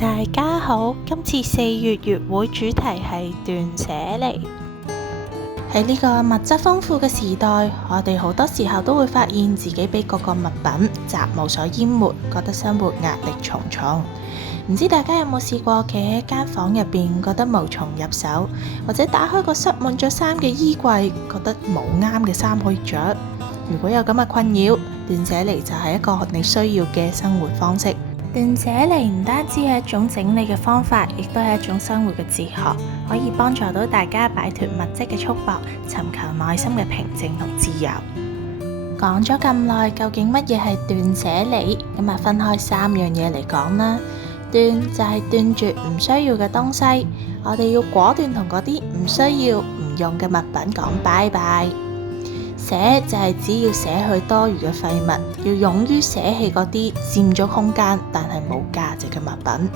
大家好，今次4月月會主題係斷捨離。喺呢個物質豐富嘅時代，我哋好多時候都會發現自己俾各個物品雜務所淹沒，覺得生活壓力重重。唔知大家有冇試過企喺間房入邊，覺得無從入手，或者打開個塞滿咗衫嘅衣櫃，覺得冇啱嘅衫可以着？如果有咁嘅困擾，斷捨離就係一個你需要嘅生活方式。斷捨離唔單止係一種整理嘅方法，亦都係一種生活嘅哲學，可以幫助到大家擺脫物質嘅束縛，尋求內心嘅平靜同自由。講咗咁耐，究竟乜嘢係斷捨離？咁啊，分開3樣嘢嚟講啦。斷就係斷絕唔需要嘅東西，我哋要果斷同嗰啲唔需要、唔用嘅物品講拜拜。捨就係只要捨去多餘嘅廢物，要勇於捨棄嗰啲佔咗空間但係冇價值嘅物品。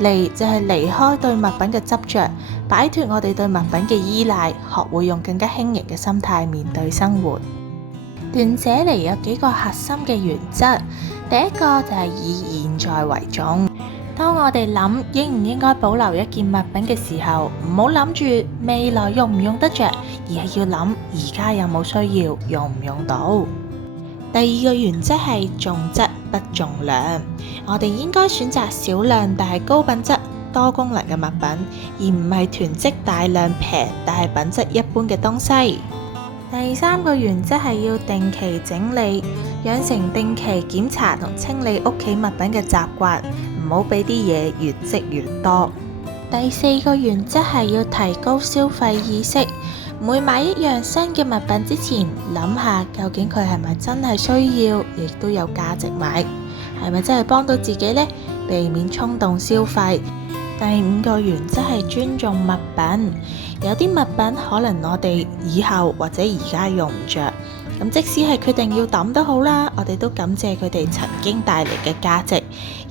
離就係離開對物品嘅執着，擺脫我哋對物品嘅依賴，學會用更加輕盈嘅心態面對生活。斷捨離有幾個核心嘅原則，第一個就係以現在為重。當我哋諗應唔應該保留一件物品嘅時候，唔好諗住未來用唔用得着，而係要諗而家有冇需要，用唔用到。第二個原則係重質不重量，我哋應該選擇少量但係高品質、多功能嘅物品，而唔係囤積大量平但係品質一般嘅東西。第三個原則係要定期整理，養成定期檢查同清理屋企物品嘅習慣，唔好俾啲嘢越積越多。第4個原則係要提高消費意識，每買一樣新嘅物品之前，諗下究竟佢係咪真係需要，亦都有價值買，係咪真係幫到自己呢？避免衝動消費。第5個原則係尊重物品，有啲物品可能我哋以後或者而家用唔着，咁即使係決定要抌都好啦，我哋都感謝佢哋曾經帶嚟嘅價值，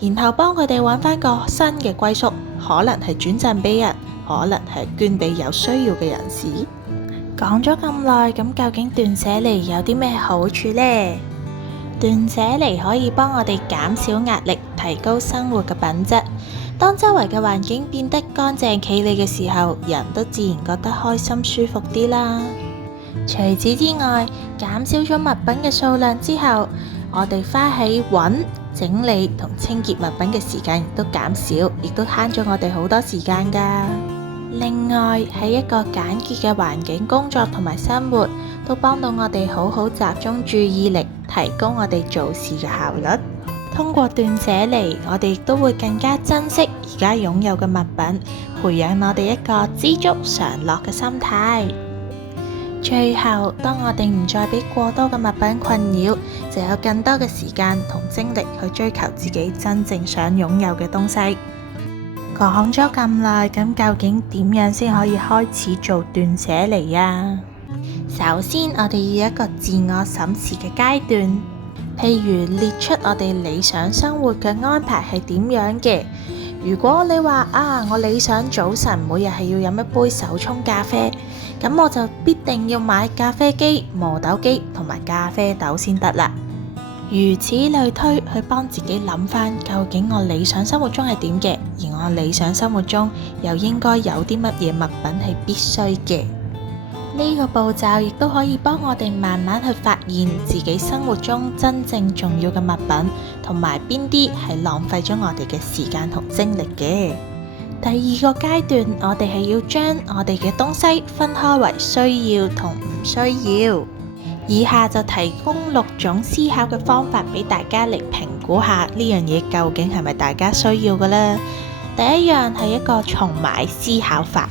然後幫佢哋揾翻個新嘅歸宿，可能係轉贈俾人，可能係捐俾有需要嘅人士。講咗咁耐，咁究竟斷捨離有啲咩好處呢？斷捨離可以幫我哋減少壓力，提高生活嘅品質。當周圍嘅環境變得乾淨企理嘅時候，人都自然覺得開心舒服啲啦。除此之外，減少咗物品嘅數量之後，我哋花喺揾、整理同清潔物品嘅時間亦都減少，亦都慳咗我哋好多時間㗎。另外，喺一個簡潔嘅環境工作同埋生活，都幫到我哋好好集中注意力，提高我哋做事嘅效率。通過斷捨離，我哋亦都會更加珍惜而家擁有嘅物品，培養我哋一個知足常樂嘅心態。最後，當我哋唔再俾過多嘅物品困擾，就有更多嘅時間同精力去追求自己真正想擁有嘅東西。講咗咁耐，咁究竟點樣先可以開始做斷捨離啊？首先，我哋要有一個自我審視嘅階段。譬如列出我哋理想生活嘅安排係點樣嘅。如果你話我理想早晨每日係要飲一杯手沖咖啡，咁我就必定要買咖啡機、磨豆機同埋咖啡豆先得啦。如此類推，去幫自己諗翻究竟我理想生活中係點嘅，而我理想生活中又應該有啲乜嘢物品係必須嘅。呢個步驟亦都可以幫我哋慢慢去發現自己生活中真正重要嘅物品，同埋邊啲係浪費咗我哋嘅時間同精力嘅。第2個階段，我哋係要將我哋嘅東西分開為需要同唔需要。以下就提供6種思考嘅方法俾大家嚟評估下呢樣嘢究竟係咪大家需要嘅呢？第一樣係一個重買思考法。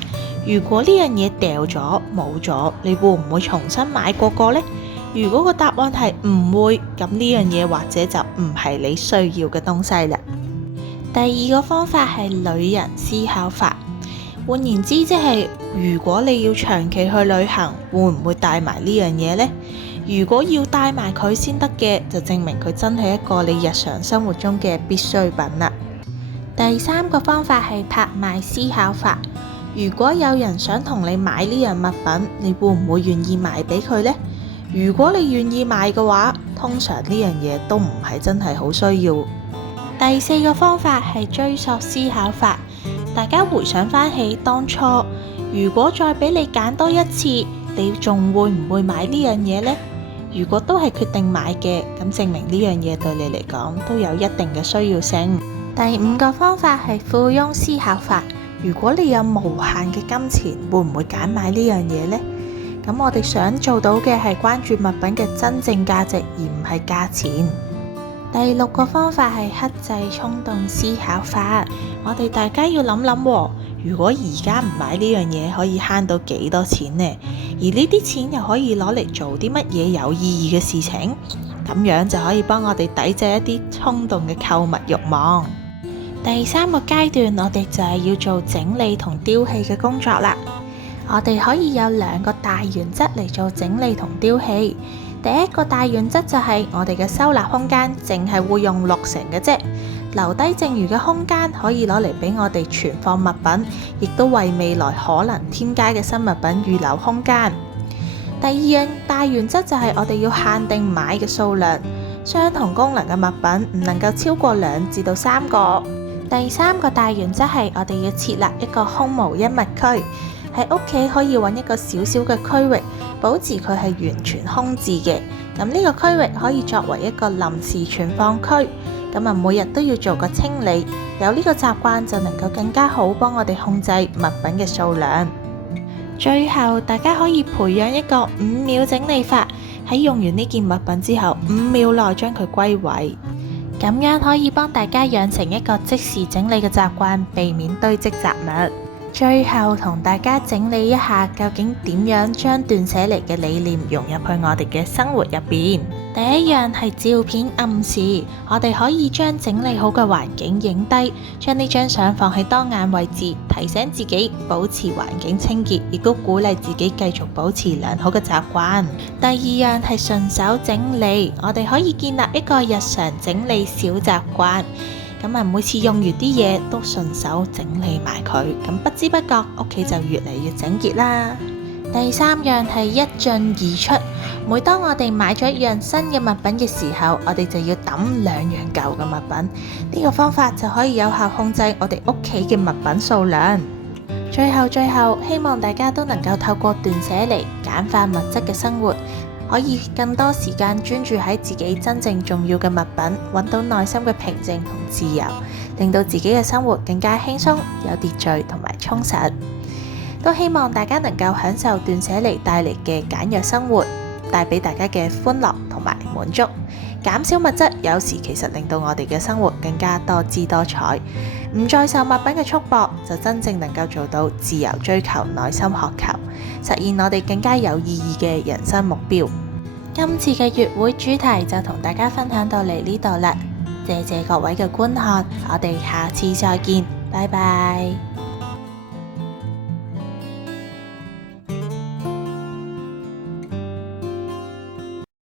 如果呢樣嘢掉咗冇咗，你會唔會重新買過個呢？如果個答案係唔會，咁呢樣嘢或者就唔係你需要嘅東西啦。第2個方法係旅人思考法，換言之，即係如果你要長期去旅行，會唔會帶埋呢樣嘢呢？如果要帶埋佢先得嘅，就證明佢真係一個你日常生活中嘅必需品啦。第3個方法係拍賣思考法。如果有人想同你買呢樣物品，你會唔會願意賣俾佢呢？如果你願意買嘅話，通常呢樣嘢都唔係真係好需要。第4個方法係追溯思考法。大家回想返起當初，如果再俾你揀多一次，你仲會唔會買呢樣嘢呢？如果都係決定買嘅，咁證明呢樣嘢對你嚟講都有一定嘅需要性。第5個方法係富翁思考法。如果你有無限嘅金錢，會唔會揀買呢樣嘢呢？咁我哋想做到嘅係關注物品嘅真正價值，而唔係價錢。第6個方法係克制衝動思考法。我哋大家要諗諗，如果而家唔買呢樣嘢，可以慳到幾多錢呢？而呢啲錢又可以攞嚟做啲乜嘢有意義嘅事情？咁樣就可以幫我哋抵制一啲衝動嘅購物慾望。第3個階段，我哋就係要做整理同丟棄嘅工作啦。我哋可以有2個大原則嚟做整理同丟棄。第1個大原則就係我哋嘅收納空間淨係會用60%嘅啫，留低剩餘嘅空間可以攞嚟俾我哋存放物品，亦都為未來可能添加嘅新物品預留空間。第2樣大原則就係我哋要限定買嘅數量，相同功能嘅物品唔能夠超過2至3個。第3個大原則係我哋要設立一個空無一物區。喺屋企可以揾一個小小嘅區域，保持佢係完全空置嘅。咁呢個區域可以作為一個臨時存放區。咁每日都要做個清理，有呢個習慣就能夠更加好幫我哋控制物品嘅數量。最後，大家可以培養一個5秒整理法，喺用完呢件物品之後5秒內將佢歸位，咁樣可以幫大家養成一個即時整理嘅習慣，避免堆積雜物。最後同大家整理一下，究竟點樣將斷捨離嘅理念融入去我哋嘅生活入邊。第一樣係照片暗示，我哋可以將整理好嘅環境影低，將呢張相放喺當眼位置，提醒自己保持環境清潔，亦都鼓勵自己繼續保持良好嘅習慣。第二樣係順手整理，我哋可以建立一個日常整理小習慣。每次用完啲嘢都順手整理埋佢，咁不知不覺屋企就越嚟越整潔啦。第3樣係一進而出，每當我哋買咗一樣新嘅物品嘅時候，我哋就要抌2樣舊嘅物品。呢個方法就可以有效控制我哋屋企嘅物品數量。最後，希望大家都能夠透過斷捨離簡化物質嘅生活，可以更多時間專注喺自己真正重要嘅物品，揾到內心嘅平靜同自由，令到自己嘅生活更加輕鬆、有秩序同埋充實。都希望大家能夠享受斷捨離帶嚟嘅簡約生活，帶俾大家嘅歡樂同埋滿足。減少物質，有時其實令到我哋嘅生活更加多姿多彩。唔再受物品嘅束縛，就真正能夠做到自由追求內心渴求，實現我哋更加有意義嘅人生目標。今次嘅月會主題就同大家分享到嚟呢度啦，謝謝各位嘅觀看，我哋下次再見，拜拜。